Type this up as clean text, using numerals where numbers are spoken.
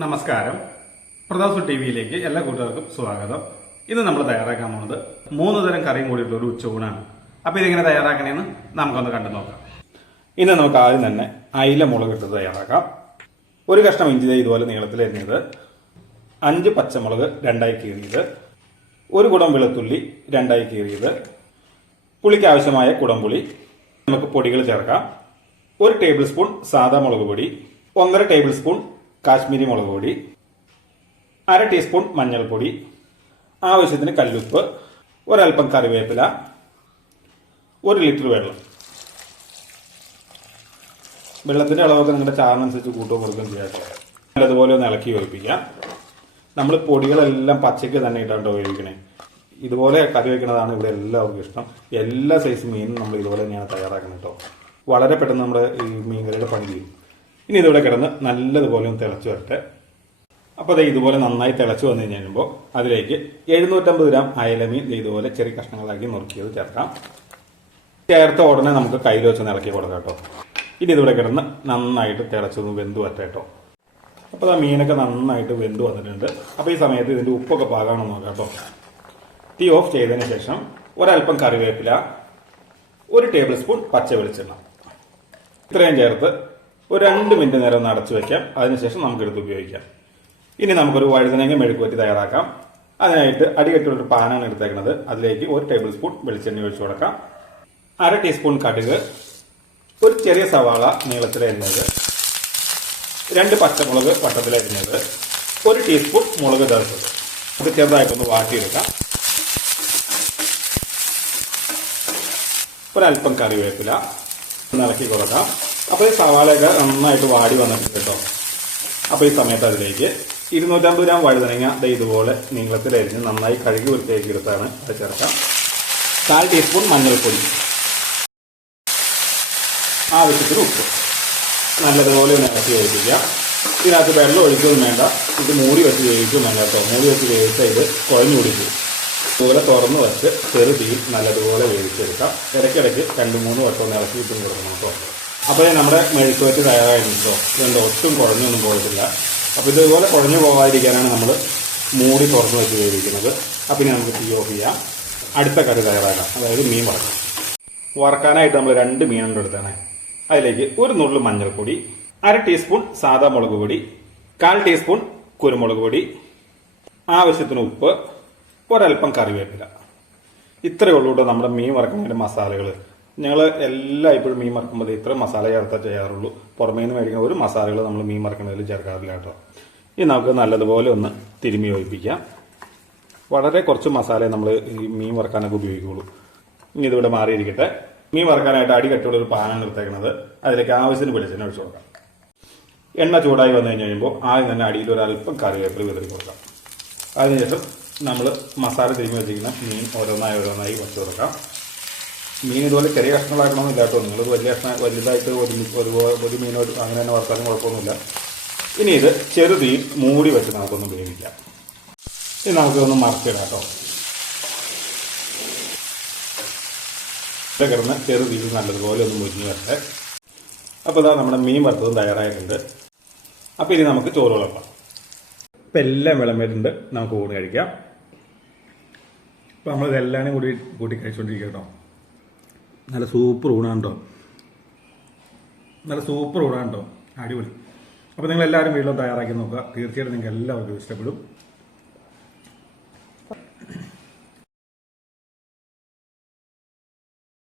നമസ്കാരം. പ്രതാപ് ടി വിയിലേക്ക് എല്ലാ കൂട്ടുകാർക്കും സ്വാഗതം. ഇന്ന് നമ്മൾ തയ്യാറാക്കാൻ പോകുന്നത് 3 തരം കറിയും കൂടിയിട്ടുള്ള ഒരു ഉച്ചയൂണാണ്. അപ്പോൾ ഇതെങ്ങനെ തയ്യാറാക്കണേന്ന് നമുക്കൊന്ന് കണ്ടു നോക്കാം. ഇന്ന് നമുക്ക് ആദ്യം തന്നെ അയില മുളകിട്ട് തയ്യാറാക്കാം. ഒരു കഷ്ണം ഇഞ്ചി ഇതുപോലെ നീളത്തിൽ അരിഞ്ഞത്, 5 പച്ചമുളക് 2ആയി കീറിയത്, ഒരു കുടം വെളുത്തുള്ളി 2ആയി കീറിയത്, പുളിക്ക് ആവശ്യമായ കുടംപുളി. നമുക്ക് പൊടികൾ ചേർക്കാം. 1 ടേബിൾ സ്പൂൺ സാദാ മുളക് പൊടി, 1.5 ടേബിൾ സ്പൂൺ കാശ്മീരി മുളക് പൊടി, 1/2 ടീസ്പൂൺ മഞ്ഞൾപ്പൊടി, ആവശ്യത്തിന് കല്ലുപ്പ്, ഒരൽപ്പം കറിവേപ്പില, 1 ലിറ്റർ വെള്ളം. വെള്ളത്തിന്റെ അളവൊക്കെ നിങ്ങളുടെ ചാറിനനുസരിച്ച് കൂട്ടുകയോ കൊടുക്കുകയും ചെയ്യാം. നല്ലതുപോലെ ഒന്ന് ഇളക്കി യോജിപ്പിക്കാം. നമ്മൾ പൊടികളെല്ലാം പച്ചയ്ക്ക് തന്നെ ഇട്ടാണ് ഉപയോഗിക്കണേ. ഇതുപോലെ കറി വയ്ക്കുന്നതാണ് ഇവിടെ എല്ലാവർക്കും ഇഷ്ടം. എല്ലാ സൈസ് മീനും നമ്മൾ ഇതുപോലെ തന്നെയാണ് തയ്യാറാക്കുന്നത് കേട്ടോ. വളരെ പെട്ടെന്ന് നമ്മുടെ ഈ മീൻകറിയുടെ പണി ചെയ്യും. ഇനി ഇതിവിടെ കിടന്ന് നല്ലതുപോലെ ഒന്ന് തിളച്ച് വരട്ടെ. അപ്പോൾ അത് ഇതുപോലെ നന്നായി തിളച്ച് വന്നു കഴിയുമ്പോൾ അതിലേക്ക് 750 ഗ്രാം അയലമീൻ ഇതുപോലെ ചെറിയ കഷ്ണങ്ങളാക്കി നുറുക്കിയത് ചേർക്കാം. ചേർത്ത ഉടനെ നമുക്ക് കയ്യിൽ വെച്ച് ഇളക്കി കൊടുക്കാം കേട്ടോ. ഇനി ഇതിവിടെ കിടന്ന് നന്നായിട്ട് തിളച്ചൊന്ന് വെന്ത് വരട്ടെ കേട്ടോ. അപ്പോൾ ആ മീനൊക്കെ നന്നായിട്ട് വെന്ത് വന്നിട്ടുണ്ട്. അപ്പോൾ ഈ സമയത്ത് ഇതിൻ്റെ ഉപ്പൊക്കെ പാകാണെന്ന് നോക്കാം കേട്ടോ. തീ ഓഫ് ചെയ്തതിന് ശേഷം ഒരൽപ്പം കറിവേപ്പില, 1 ടേബിൾ സ്പൂൺ പച്ച വെളിച്ചെണ്ണ ഇത്രയും ചേർത്ത് ഒരു 2 മിനിറ്റ് നേരം ഒന്ന് അടച്ചു വയ്ക്കാം. അതിനുശേഷം നമുക്കെടുത്ത് ഉപയോഗിക്കാം. ഇനി നമുക്കൊരു വഴുതനങ്ങ മെഴുക്കുവരട്ടി തയ്യാറാക്കാം. അതിനായിട്ട് അടികെട്ടുള്ളൊരു പാനാണ് എടുത്തേക്കുന്നത്. അതിലേക്ക് 1 ടേബിൾ സ്പൂൺ വെളിച്ചെണ്ണ ഒഴിച്ചു കൊടുക്കാം. 1/2 ടീസ്പൂൺ കടുക്, ഒരു ചെറിയ സവാള നീളത്തിലരിഞ്ഞത്, 2 പച്ചമുളക് വട്ടത്തിലരിഞ്ഞത്, 1 ടീസ്പൂൺ മുളക് തളിച്ചത്. നമുക്ക് ചെറുതായിട്ടൊന്ന് വാട്ടിയെടുക്കാം. ഒരൽപ്പം കറിവേപ്പില ഇളക്കി കൊടുക്കാം. അപ്പോൾ ഈ സവാളയൊക്കെ നന്നായിട്ട് വാടി വന്നിട്ടുണ്ട് കേട്ടോ. അപ്പോൾ ഈ സമയത്ത് അതിലേക്ക് 250 ഗ്രാം വഴുതനങ്ങ ഇതുപോലെ നീളത്തിലരിഞ്ഞ് നന്നായി കഴുകി വൃത്തിയാക്കി എടുത്താണ് അത് ചേർക്കാം. 1/4 ടീസ്പൂൺ മഞ്ഞൾപ്പൊടി, ആവശ്യത്തിന് ഉപ്പ്, നല്ലതുപോലെ ഒന്ന് ഇളക്കി വേവിക്കാം. ഇതിനകത്ത് വെള്ളം ഒഴിക്കുകയും വേണ്ട, ഇത് മൂടി വെച്ച് വേവിക്കുകയും വേണ്ട കേട്ടോ. മൂടി വെച്ച് വേവിച്ചാൽ ഇത് കുഴഞ്ഞു കുടിക്കും. ഇതുപോലെ തുറന്ന് വെച്ച് ചെറു തീയിൽ നല്ലതുപോലെ വേവിച്ചെടുക്കാം. ഇടയ്ക്കിടയ്ക്ക് 2-3 വട്ടം ഒന്ന് ഇളക്കിയിട്ടും കൊടുക്കണം കേട്ടോ. അപ്പോൾ നമ്മുടെ മെഴുക്കുവരട്ടി തയ്യാറായിട്ടുണ്ടോ. ഇതുകൊണ്ട് ഒട്ടും കുഴഞ്ഞൊന്നും പോയിട്ടില്ല. അപ്പോൾ ഇതുപോലെ കുഴഞ്ഞു പോകാതിരിക്കാനാണ് നമ്മൾ മൂടി തുറന്ന് വെച്ച് വേവിക്കുന്നത്. അപ്പോൾ ഇനി നമുക്ക് തീ ഓഫ് ചെയ്യാം. അടുത്ത കറി തയ്യാറാക്കാം. അതായത് മീൻ വറക്കാം. വറക്കാനായിട്ട് നമ്മൾ 2 മീനുണ്ട് എടുത്താണ്. അതിലേക്ക് 1 നുള്ളു മഞ്ഞൾപ്പൊടി, 1/2 ടീസ്പൂൺ സാദാ മുളക് പൊടി, 1/4 ടീസ്പൂൺ കുരുമുളക് പൊടി, ആവശ്യത്തിന് ഉപ്പ്, ഒരൽപ്പം കറിവേപ്പില. ഇത്രയേ ഉള്ളൂ കേട്ടോ നമ്മുടെ മീൻ വറക്കുന്നതിൻ്റെ മസാലകൾ. ഞങ്ങൾ ഇപ്പോഴും മീൻ വറക്കുമ്പോൾ ഇത്ര മസാല ചേർത്താൽ ചെയ്യാറുള്ളൂ. പുറമേ നിന്ന് മേടിക്കുന്ന ഒരു മസാലകൾ നമ്മൾ മീൻ വറക്കുന്നതിൽ ചേർക്കാറില്ല കേട്ടോ. ഇനി നമുക്ക് നല്ലതുപോലെ ഒന്ന് തിരുമ്മി യോജിപ്പിക്കാം. വളരെ കുറച്ച് മസാലയെ നമ്മൾ ഈ മീൻ വറക്കാനൊക്കെ ഉപയോഗിക്കുള്ളൂ. ഇനി ഇതിവിടെ മാറിയിരിക്കട്ടെ. മീൻ വറക്കാനായിട്ട് അടികട്ടുള്ള ഒരു പാനാണ് എടുത്തേക്കുന്നത്. അതിലേക്ക് ആവശ്യത്തിന് വെളിച്ചെണ്ണ ഒഴിച്ചു കൊടുക്കാം. എണ്ണ ചൂടായി വന്നു കഴിയുമ്പോൾ ആദ്യം തന്നെ അടിയിൽ ഒരൽപ്പം കറിവേപ്പില വിതറി കൊടുക്കാം. അതിനുശേഷം നമ്മൾ മസാല തിരുമ്മി വെച്ചിരിക്കുന്ന മീൻ ഓരോന്നായി വെച്ച് കൊടുക്കാം. മീൻ ഇതുപോലെ ചെറിയ കഷ്ണങ്ങളാക്കണമെന്നില്ല കേട്ടോ. നിങ്ങളിത് വലുതായിട്ട് ഒരു മീനോട് അങ്ങനെ തന്നെ വറുത്താലും കുഴപ്പമൊന്നുമില്ല. ഇനി ഇത് ചെറുതീയിൽ മൂടി വെച്ച് നമുക്കൊന്ന് വേവിക്കാം. ഇനി നമുക്കൊന്ന് മറച്ചിടാം കേട്ടോ. ഇത് കിടന്ന് ചെറുതീയിൽ നല്ലതുപോലെ ഒന്ന് മുരിഞ്ഞ് വരട്ടെ. അപ്പോൾ ഇതാ നമ്മുടെ മീൻ വറുത്തതും തയ്യാറായിട്ടുണ്ട്. അപ്പോൾ ഇനി നമുക്ക് ചോറ് വിളമ്പാം. ഇപ്പം എല്ലാം വിളമ്പിയിട്ടുണ്ട്. നമുക്ക് ഊണ് കഴിക്കാം. അപ്പോൾ നമ്മളിതെല്ലാം കൂട്ടി കഴിച്ചുകൊണ്ടിരിക്കുക കേട്ടോ. നല്ല സൂപ്പർ ഊണാണ് കേട്ടോ. അടിപൊളി. അപ്പോൾ നിങ്ങളെല്ലാവരും വീട്ടിലും തയ്യാറാക്കി നോക്കുക. തീർച്ചയായിട്ടും നിങ്ങൾക്ക് എല്ലാവർക്കും ഇഷ്ടപ്പെടും.